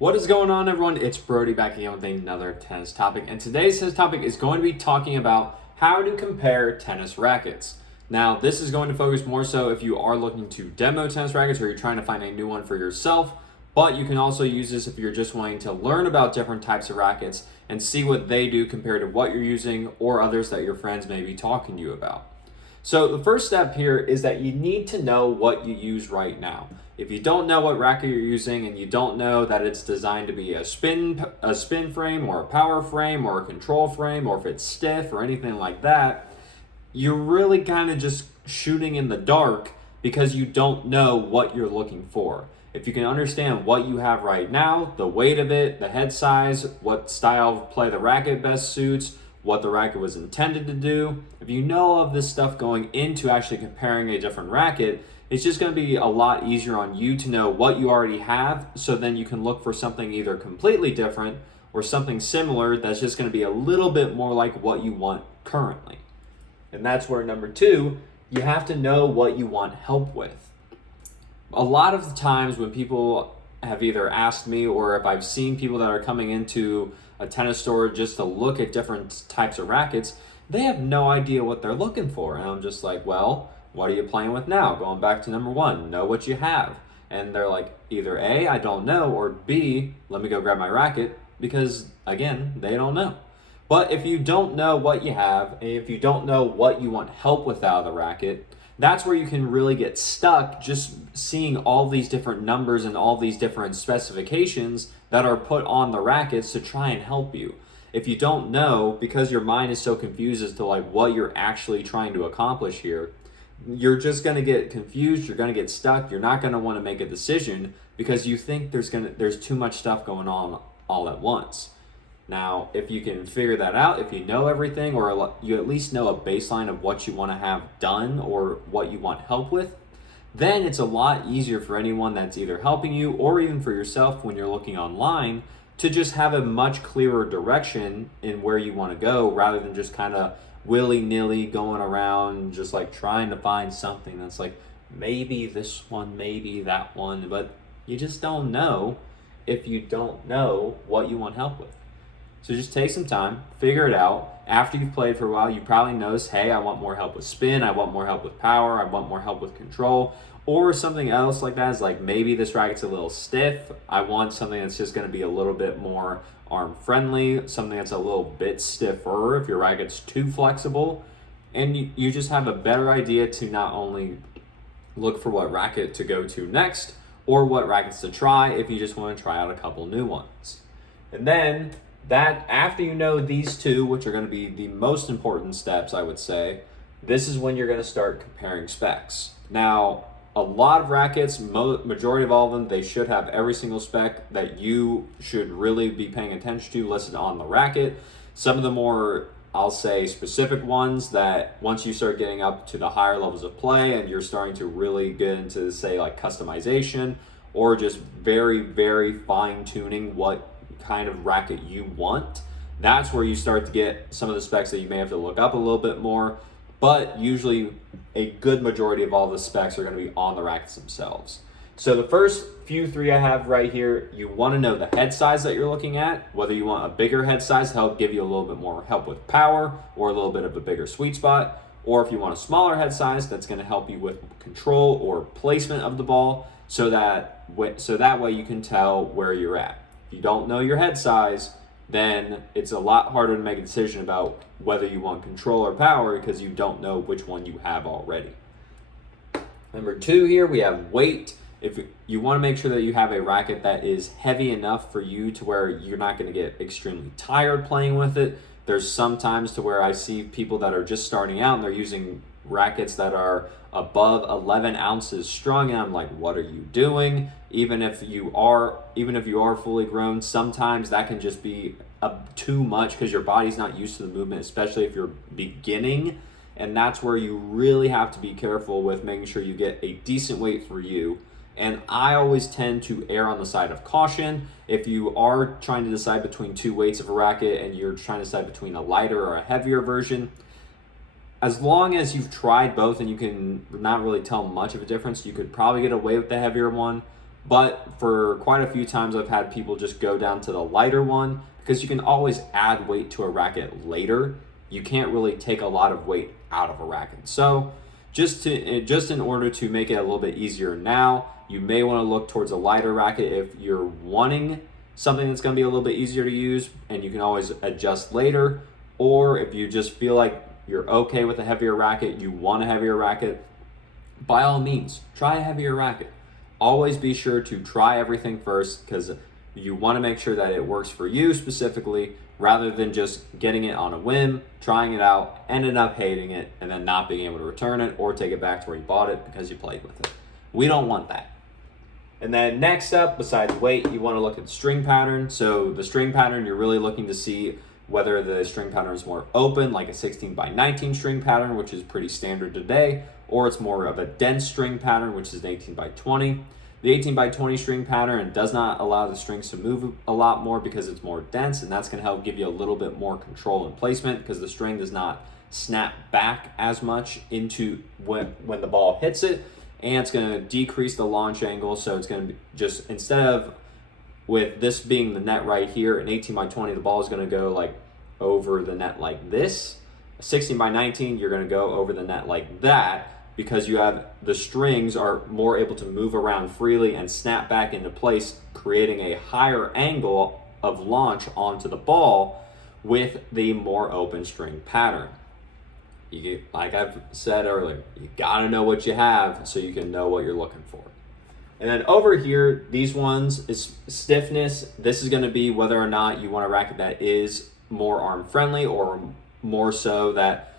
What is going on, everyone? It's Brody back again with another tennis topic, and today's tennis topic is going to be talking about how to compare tennis rackets. Now, this is going to focus more so if you are looking to demo tennis rackets or you're trying to find a new one for yourself, but you can also use this if you're just wanting to learn about different types of rackets and see what they do compared to what you're using or others that your friends may be talking to you about. So the first step here is that you need to know what you use right now. If you don't know what racket you're using and you don't know that it's designed to be a spin frame or a power frame or a control frame, or if it's stiff or anything like that, you're really kind of just shooting in the dark because you don't know what you're looking for. If you can understand what you have right now, the weight of it, the head size, what style of play the racket best suits, what the racket was intended to do. If you know all of this stuff going into actually comparing a different racket, it's just going to be a lot easier on you to know what you already have, so then you can look for something either completely different or something similar that's just going to be a little bit more like what you want currently. And that's where number two, you have to know what you want help with. A lot of the times when people have either asked me, or if I've seen people that are coming into a tennis store just to look at different types of rackets, they have no idea what they're looking for. And I'm just like, well, what are you playing with now? Going back to number one, know what you have. And they're like, either A, I don't know, or B, let me go grab my racket, because again, they don't know. But if you don't know what you have, and if you don't know what you want help with out of the racket, that's where you can really get stuck just seeing all these different numbers and all these different specifications that are put on the rackets to try and help you. If you don't know, because your mind is so confused as to like what you're actually trying to accomplish here, you're just going to get confused, you're going to get stuck, you're not going to want to make a decision because you think there's too much stuff going on all at once. Now, if you can figure that out, if you know everything, or you at least know a baseline of what you want to have done or what you want help with, then it's a lot easier for anyone that's either helping you or even for yourself when you're looking online to just have a much clearer direction in where you want to go, rather than just kind of willy-nilly going around just like trying to find something that's like maybe this one, maybe that one, but you just don't know if you don't know what you want help with. So just take some time, figure it out. After you've played for a while, you probably notice, hey, I want more help with spin, I want more help with power, I want more help with control, or something else like that is like, maybe this racket's a little stiff, I want something that's just going to be a little bit more arm friendly, something that's a little bit stiffer if your racket's too flexible. And you just have a better idea to not only look for what racket to go to next, or what rackets to try if you just want to try out a couple new ones. And then that after you know these two, which are going to be the most important steps, I would say, this is when you're going to start comparing specs. Now, a lot of rackets, majority of all of them, they should have every single spec that you should really be paying attention to listed on the racket. Some of the more, I'll say, specific ones that once you start getting up to the higher levels of play and you're starting to really get into, say, like customization or just very, very fine tuning what kind of racket you want, that's where you start to get some of the specs that you may have to look up a little bit more. But usually a good majority of all the specs are going to be on the rackets themselves. So the first three I have right here, you want to know the head size that you're looking at, whether you want a bigger head size to help give you a little bit more help with power or a little bit of a bigger sweet spot, or if you want a smaller head size that's going to help you with control or placement of the ball, so that way you can tell where you're at. If you don't know your head size, then it's a lot harder to make a decision about whether you want control or power because you don't know which one you have already. Number two here, we have weight. If you want to make sure that you have a racket that is heavy enough for you to where you're not going to get extremely tired playing with it. There's some times to where I see people that are just starting out and they're using rackets that are above 11 ounces strong, and I'm like, what are you doing? Even if you are fully grown, sometimes that can just be too much because your body's not used to the movement, especially if you're beginning. And that's where you really have to be careful with making sure you get a decent weight for you. And I always tend to err on the side of caution. If you are trying to decide between two weights of a racket and you're trying to decide between a lighter or a heavier version, as long as you've tried both and you can not really tell much of a difference, you could probably get away with the heavier one. But for quite a few times, I've had people just go down to the lighter one because you can always add weight to a racket later. You can't really take a lot of weight out of a racket. So just in order to make it a little bit easier now, you may want to look towards a lighter racket if you're wanting something that's going to be a little bit easier to use, and you can always adjust later. Or if you just feel like you're okay with a heavier racket, you want a heavier racket, by all means, try a heavier racket. Always be sure to try everything first, because you want to make sure that it works for you specifically, rather than just getting it on a whim, trying it out, ending up hating it, and then not being able to return it or take it back to where you bought it because you played with it. We don't want that. And then next up, besides weight, you want to look at the string pattern. So the string pattern, you're really looking to see whether the string pattern is more open, like a 16x19 string pattern, which is pretty standard today, or it's more of a dense string pattern, which is an 18x20. The 18x20 string pattern does not allow the strings to move a lot more because it's more dense, and that's going to help give you a little bit more control and placement, because the string does not snap back as much into when the ball hits it, and it's going to decrease the launch angle. So it's going to be just, instead of with this being the net right here, an 18x20, the ball is going to go like over the net like this. A 16x19, you're going to go over the net like that, because you have the strings are more able to move around freely and snap back into place, creating a higher angle of launch onto the ball with the more open string pattern. Like I've said earlier, you gotta know what you have so you can know what you're looking for. And then over here, these ones is stiffness. This is going to be whether or not you want a racket that is more arm friendly, or more so that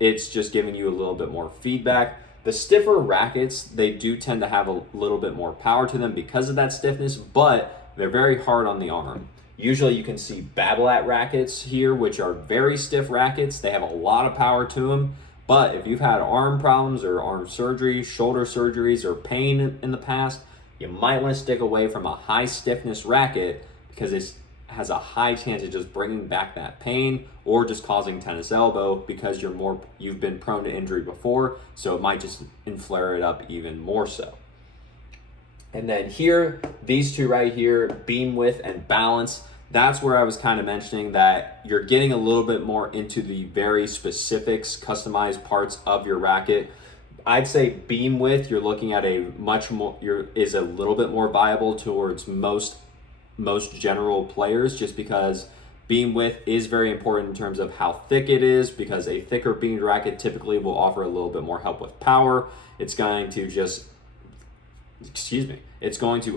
it's just giving you a little bit more feedback. The stiffer rackets, they do tend to have a little bit more power to them because of that stiffness, but they're very hard on the arm. Usually you can see Babolat rackets here, which are very stiff rackets. They have a lot of power to them. But if you've had arm problems or arm surgery, shoulder surgeries, or pain in the past, you might want to stick away from a high stiffness racket, because it has a high chance of just bringing back that pain or just causing tennis elbow, because you've been prone to injury before, so it might just flare it up even more so. And then here, these two right here, beam width and balance, that's where I was kind of mentioning that you're getting a little bit more into the very specifics, customized parts of your racket. I'd say beam width, you're looking at is a little bit more viable towards most general players, just because beam width is very important in terms of how thick it is, because a thicker beamed racket typically will offer a little bit more help with power. It's going to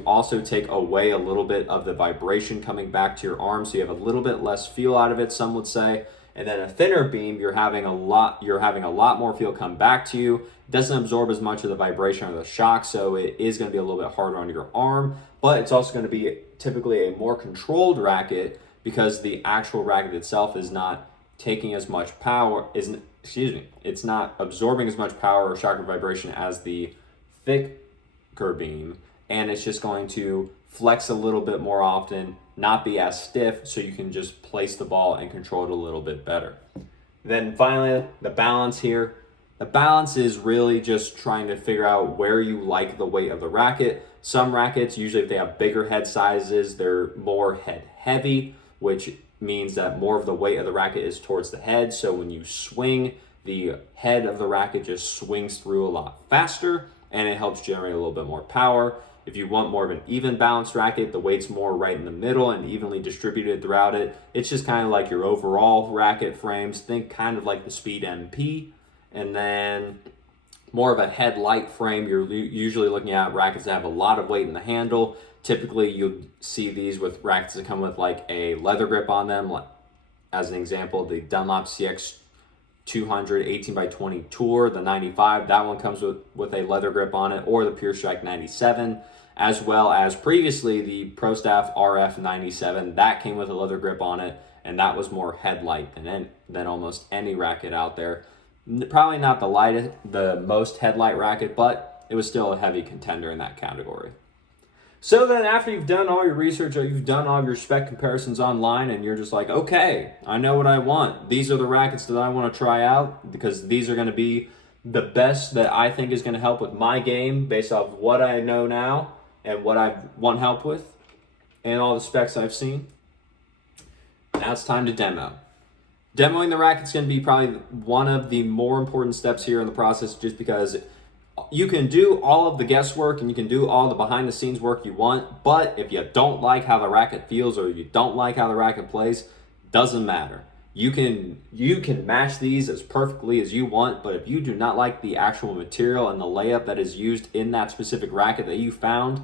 also take away a little bit of the vibration coming back to your arm, so you have a little bit less feel out of it, some would say. And then a thinner beam, you're having a lot more feel come back to you. It doesn't absorb as much of the vibration or the shock, so it is going to be a little bit harder on your arm, but it's also going to be typically a more controlled racket, because the actual racket itself is not taking as much power, it's not absorbing as much power or shock or vibration as the thicker beam, and it's just going to flex a little bit more often, not be as stiff, so you can just place the ball and control it a little bit better. Then finally, the balance here. The balance is really just trying to figure out where you like the weight of the racket. Some rackets, usually if they have bigger head sizes, they're more head heavy, which means that more of the weight of the racket is towards the head. So when you swing, the head of the racket just swings through a lot faster, and it helps generate a little bit more power. If you want more of an even balanced racket, the weight's more right in the middle and evenly distributed throughout it. It's just kind of like your overall racket frames. Think kind of like the Speed MP. And then more of a headlight frame, you're usually looking at rackets that have a lot of weight in the handle. Typically, you'll see these with rackets that come with like a leather grip on them. As an example, the Dunlop CX 200 18x20 Tour, the 95, that one comes with a leather grip on it, or the Pure Strike 97, as well as previously the Pro Staff RF 97, that came with a leather grip on it, and that was more headlight than almost any racket out there. Probably not the most headlight racket, but it was still a heavy contender in that category. So then after you've done all your research, or you've done all your spec comparisons online, and you're just like, okay, I know what I want. These are the rackets that I want to try out, because these are going to be the best that I think is going to help with my game based off what I know now and what I want help with and all the specs I've seen, now it's time to demo. Demoing the racket's going to be probably one of the more important steps here in the process, just because you can do all of the guesswork and you can do all the behind the scenes work you want, but if you don't like how the racket feels or you don't like how the racket plays, doesn't matter. You can match these as perfectly as you want, but if you do not like the actual material and the layup that is used in that specific racket that you found,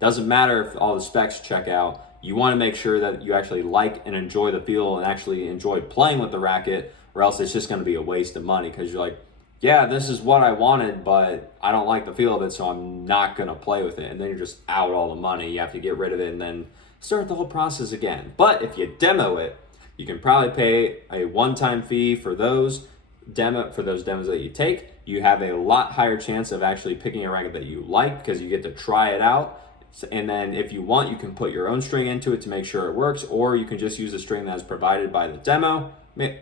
doesn't matter if all the specs check out. You want to make sure that you actually like and enjoy the feel and actually enjoy playing with the racket, or else it's just going to be a waste of money because you're like, yeah, this is what I wanted, but I don't like the feel of it, so I'm not going to play with it. And then you're just out all the money. You have to get rid of it and then start the whole process again. But if you demo it, you can probably pay a one-time fee for those demos that you take. You have a lot higher chance of actually picking a racket that you like because you get to try it out. And then if you want, you can put your own string into it to make sure it works, or you can just use a string that's provided by the demo,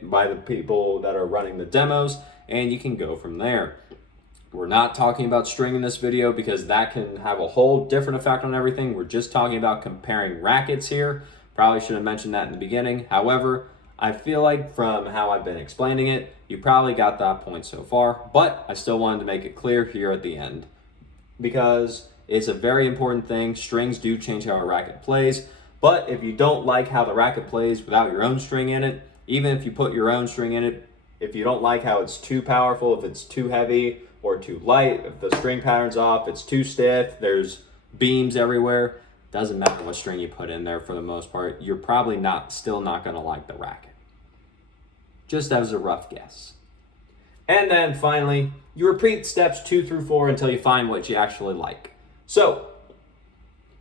by the people that are running the demos, and you can go from there. We're not talking about string in this video because that can have a whole different effect on everything. We're just talking about comparing rackets here. Probably should have mentioned that in the beginning. However, I feel like from how I've been explaining it, you probably got that point so far, but I still wanted to make it clear here at the end because it's a very important thing. Strings do change how a racket plays, but if you don't like how the racket plays without your own string in it, even if you put your own string in it, if you don't like how it's too powerful, if it's too heavy or too light, if the string pattern's off, it's too stiff, there's beams everywhere, doesn't matter what string you put in there for the most part, you're probably still not going to like the racket. Just as a rough guess. And then finally, you repeat steps 2 through 4 until you find what you actually like. So,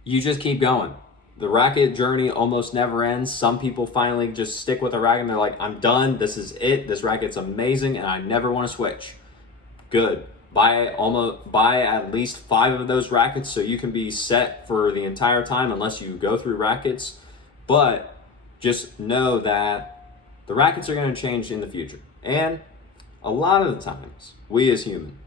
you just keep going. The racket journey almost never ends. Some people finally just stick with a racket and they're like, I'm done, this is it, this racket's amazing and I never want to switch. Good. Buy at least 5 of those rackets so you can be set for the entire time unless you go through rackets. But just know that the rackets are going to change in the future. And a lot of the times, we as humans,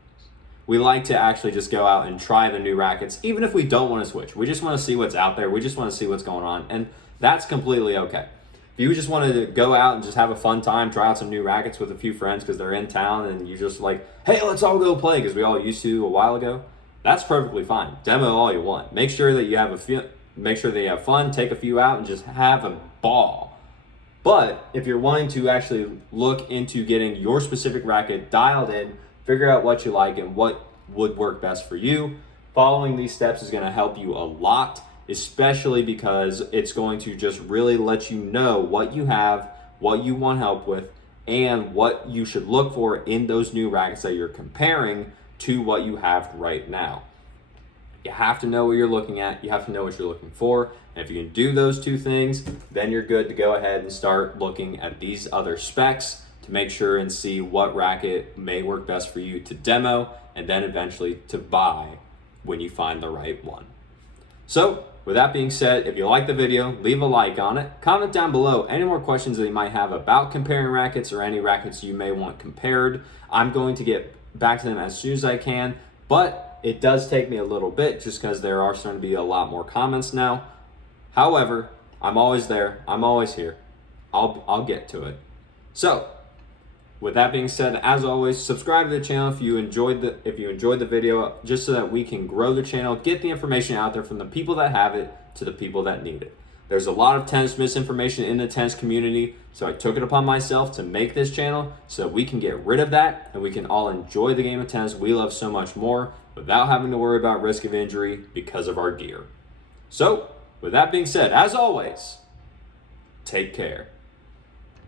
we like to actually just go out and try the new rackets, even if we don't want to switch. We just want to see what's out there. We just want to see what's going on. And that's completely okay. If you just wanted to go out and just have a fun time, try out some new rackets with a few friends because they're in town and you just like, hey, let's all go play because we all used to a while ago, that's perfectly fine. Demo all you want. Make sure that you have fun, take a few out and just have a ball. But if you're wanting to actually look into getting your specific racket dialed in, figure out what you like and what would work best for you, following these steps is going to help you a lot, especially because it's going to just really let you know what you have, what you want help with, and what you should look for in those new rackets that you're comparing to what you have right now. You have to know what you're looking at. You have to know what you're looking for. And if you can do those 2 things, then you're good to go ahead and start looking at these other specs to make sure and see what racket may work best for you to demo and then eventually to buy when you find the right one. So, with that being said, if you like the video, leave a like on it. Comment down below any more questions that you might have about comparing rackets or any rackets you may want compared. I'm going to get back to them as soon as I can, but it does take me a little bit just because there are starting to be a lot more comments now. However, I'm always there. I'm always here. I'll get to it. So, with that being said, as always, subscribe to the channel if you enjoyed the video, just so that we can grow the channel, get the information out there from the people that have it to the people that need it. There's a lot of tennis misinformation in the tennis community, so I took it upon myself to make this channel so that we can get rid of that and we can all enjoy the game of tennis we love so much more without having to worry about risk of injury because of our gear. So, with that being said, as always, take care.